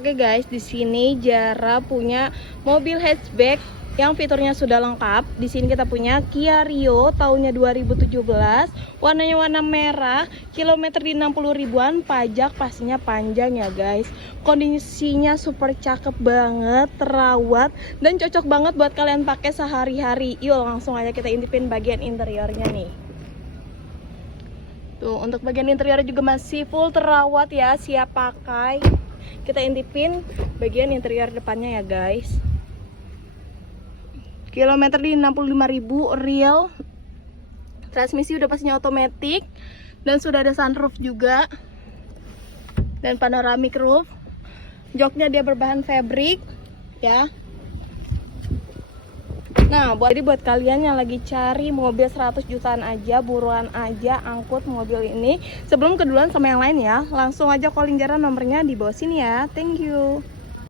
Oke guys, di sini Jara punya mobil hatchback yang fiturnya sudah lengkap. Di sini kita punya Kia Rio tahunnya 2017, warnanya warna merah, kilometer di 60 ribuan, pajak pastinya panjang ya guys. Kondisinya super cakep banget, terawat dan cocok banget buat kalian pakai sehari-hari. Yuk langsung aja kita intipin bagian interiornya nih. Tuh, untuk bagian interior juga masih full terawat ya, siap pakai. Kita intipin bagian interior depannya ya guys. Kilometer di 65.000 real. Transmisi udah pastinya otomatis dan sudah ada sunroof juga dan panoramic roof. Joknya dia berbahan fabric ya. Nah, buat kalian yang lagi cari mobil 100 jutaan aja, buruan aja angkut mobil ini. Sebelum keduluan sama yang lain ya, langsung aja calling Jara, nomornya di bawah sini ya. Thank you.